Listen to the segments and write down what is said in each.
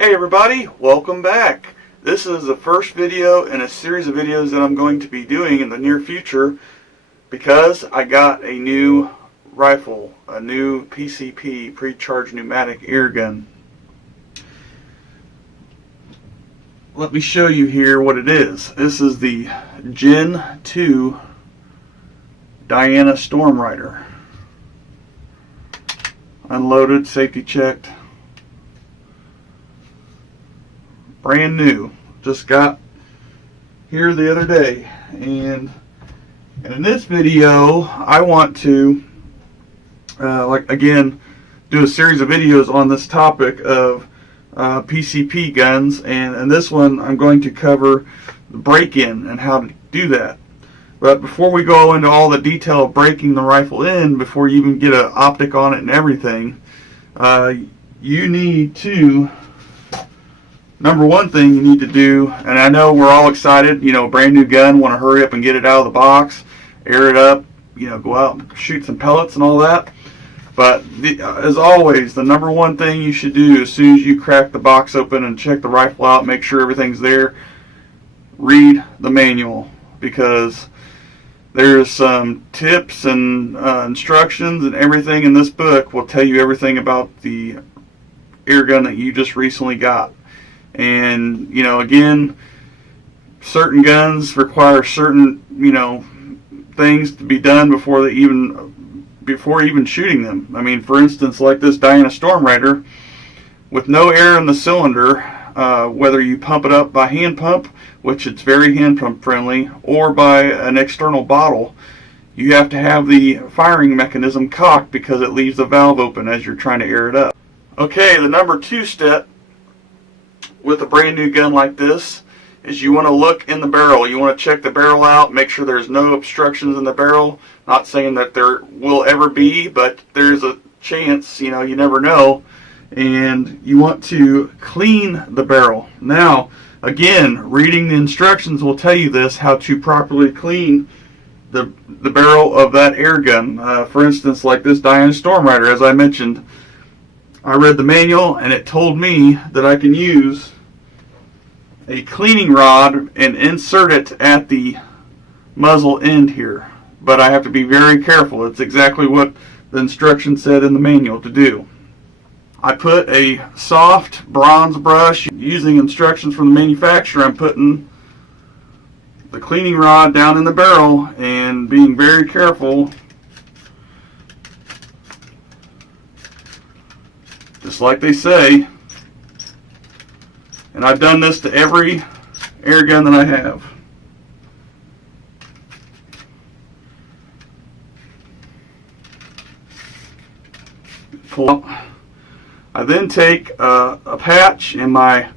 Hey everybody, welcome back. This is the first video in a series of videos that I'm going to be doing in the near future because I got a new rifle, a new PCP, pre-charged pneumatic air gun. Let me show you here what it is. This is the Gen 2 Diana Storm Rider. Unloaded, safety checked. Brand new, just got here the other day, and in this video I want to again do a series of videos on this topic of PCP guns, and in this one I'm going to cover the break-in and how to do that. But before we go into all the detail of breaking the rifle in, before you even get an optic on it and everything, you need to, number one thing you need to do, and I know we're all excited, you know, brand new gun, want to hurry up and get it out of the box, air it up, you know, go out and shoot some pellets and all that. But as always, the number one thing you should do as soon as you crack the box open and check the rifle out, make sure everything's there, read the manual, because there's some tips and instructions, and everything in this book will tell you everything about the air gun that you just recently got. And, you know, again, certain guns require certain, you know, things to be done before even shooting them. I mean, for instance, like this Diana Storm Rider, with no air in the cylinder, whether you pump it up by hand pump, which it's very hand pump friendly, or by an external bottle, you have to have the firing mechanism cocked because it leaves the valve open as you're trying to air it up. Okay, the number two step with a brand new gun like this is you want to look in the barrel. You want to check the barrel out, make sure there's no obstructions in the barrel. Not saying that there will ever be, but there's a chance, you know, you never know. And you want to clean the barrel. Now, again, reading the instructions will tell you this, how to properly clean the barrel of that air gun. For instance, like this Diana Storm Rider, as I mentioned, I read the manual and it told me that I can use a cleaning rod and insert it at the muzzle end here. But I have to be very careful. It's exactly what the instructions said in the manual to do. I put a soft bronze brush. Using instructions from the manufacturer, I'm putting the cleaning rod down in the barrel and being very careful, just like they say. And I've done this to every air gun that I have. Pull up. I then take a patch and my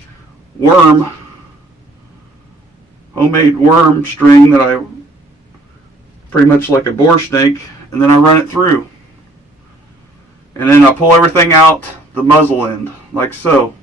homemade worm string that I pretty much like a boar snake, and then I run it through. And then I pull everything out the muzzle end, like so.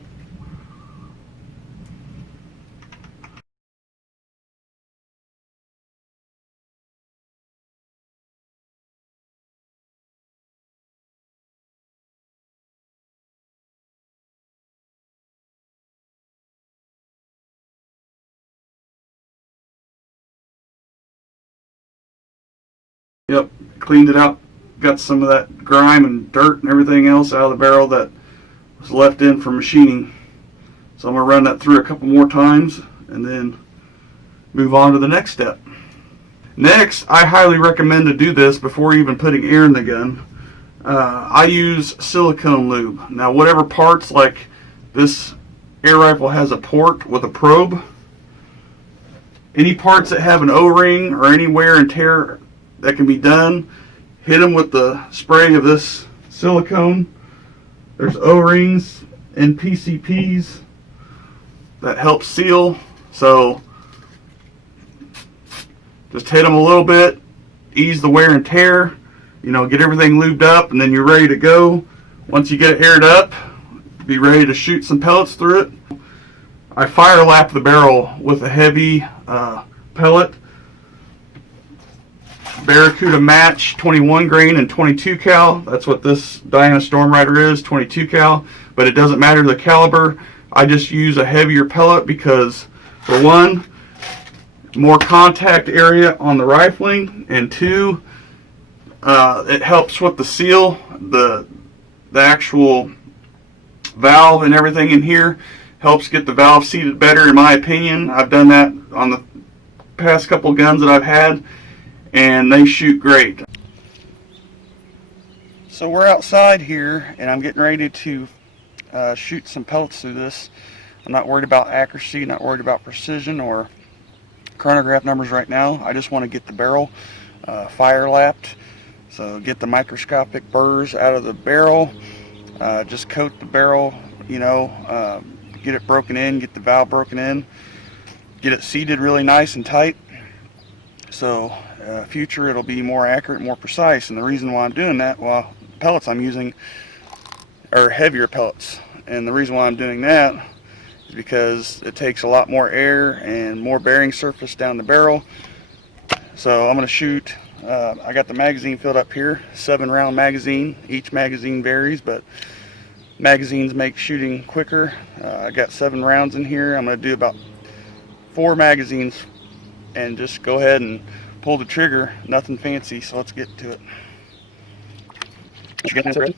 Yep, cleaned it out, got some of that grime and dirt and everything else out of the barrel that was left in from machining. So I'm going to run that through a couple more times and then move on to the next step. Next, I highly recommend to do this before even putting air in the gun. I use silicone lube. Now, whatever parts, like this air rifle has a port with a probe, any parts that have an O-ring or any wear and tear that can be done, hit them with the spray of this silicone. There's O-rings and PCPs that help seal, so just hit them a little bit, ease the wear and tear, you know, get everything lubed up, and then you're ready to go. Once you get it aired up, be ready to shoot some pellets through it. I fire lap the barrel with a heavy pellet, Barracuda match 21 grain and 22 cal. That's what this Diana Storm Rider is, 22 cal, but it doesn't matter the caliber. I just use a heavier pellet because, for one, more contact area on the rifling, and two, it helps with the seal, the actual valve and everything in here. Helps get the valve seated better, in my opinion. I've done that on the past couple guns that I've had, and they shoot great. So we're outside here, and I'm getting ready to shoot some pellets through this. I'm not worried about accuracy, not worried about precision or chronograph numbers right now. I just want to get the barrel fire lapped. So get the microscopic burrs out of the barrel, just coat the barrel, get it broken in, get the valve broken in, get it seated really nice and tight. So future it'll be more accurate, more precise. And the reason why I'm doing that, well, pellets I'm using are heavier pellets, and the reason why I'm doing that is because it takes a lot more air and more bearing surface down the barrel. So I'm going to shoot, I got the magazine filled up here, 7-round magazine. Each magazine varies, but magazines make shooting quicker. I got 7 rounds in here. I'm going to do about 4 magazines and just go ahead and pull the trigger. Nothing fancy, so let's get to it. You get ready?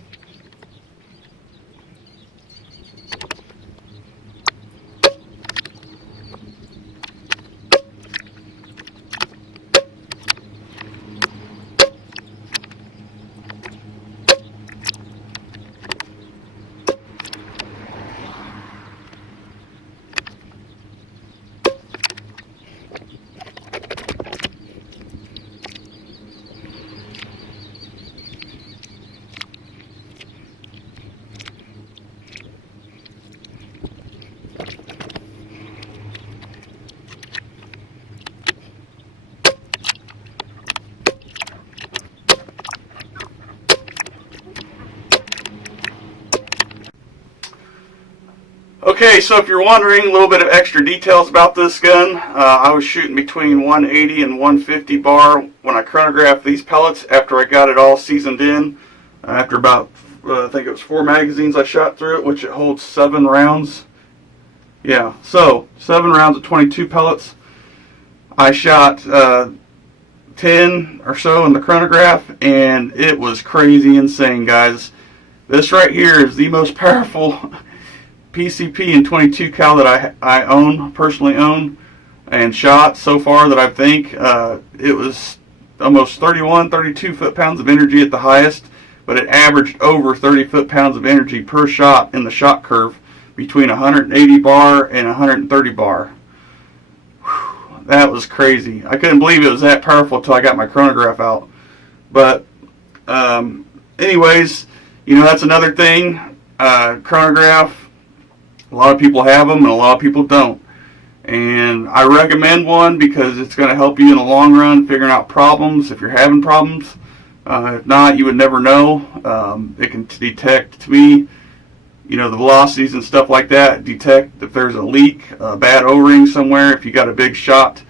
Okay, so if you're wondering, a little bit of extra details about this gun. I was shooting between 180 and 150 bar when I chronographed these pellets after I got it all seasoned in. After about, I think it was 4 magazines I shot through it, which it holds 7 rounds. Yeah, so 7 rounds of 22 pellets. I shot 10 or so in the chronograph, and it was crazy insane, guys. This right here is the most powerful PCP and 22 cal that I personally own and shot so far, that I think it was almost 32 foot-pounds of energy at the highest, but it averaged over 30 foot-pounds of energy per shot in the shot curve between 180 bar and 130 bar. Whew, that was crazy. I couldn't believe it was that powerful until I got my chronograph out. But anyways, that's another thing. Chronograph, a lot of people have them and a lot of people don't. And I recommend one because it's going to help you in the long run figuring out problems if you're having problems. If not, you would never know. It can detect, to me, the velocities and stuff like that. Detect if there's a leak, a bad O-ring somewhere, if you got a big shot,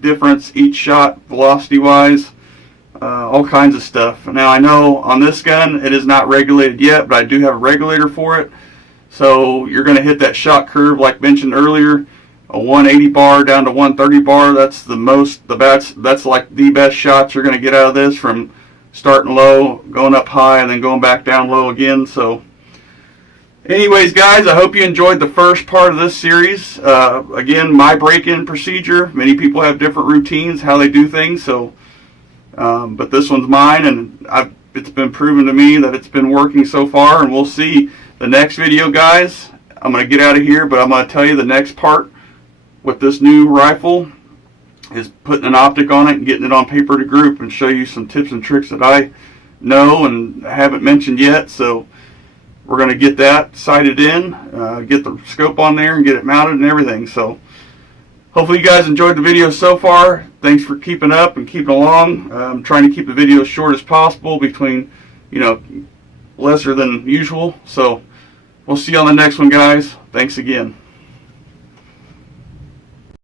difference each shot velocity-wise. All kinds of stuff. Now I know on this gun it is not regulated yet, but I do have a regulator for it. So you're going to hit that shot curve like mentioned earlier, a 180 bar down to 130 bar. That's that's like the best shots you're going to get out of this, from starting low, going up high, and then going back down low again. So anyways, guys, I hope you enjoyed the first part of this series. Again, my break-in procedure. Many people have different routines, how they do things. So but this one's mine, and it's been proven to me that it's been working so far, and we'll see the next video, guys. I'm going to get out of here, but I'm going to tell you the next part with this new rifle is putting an optic on it and getting it on paper to group, and show you some tips and tricks that I know and haven't mentioned yet. So we're going to get that sighted in, get the scope on there and get it mounted and everything. So hopefully you guys enjoyed the video so far. Thanks for keeping up and keeping along. I'm trying to keep the video as short as possible, between, lesser than usual. So we'll see you on the next one, guys. Thanks again.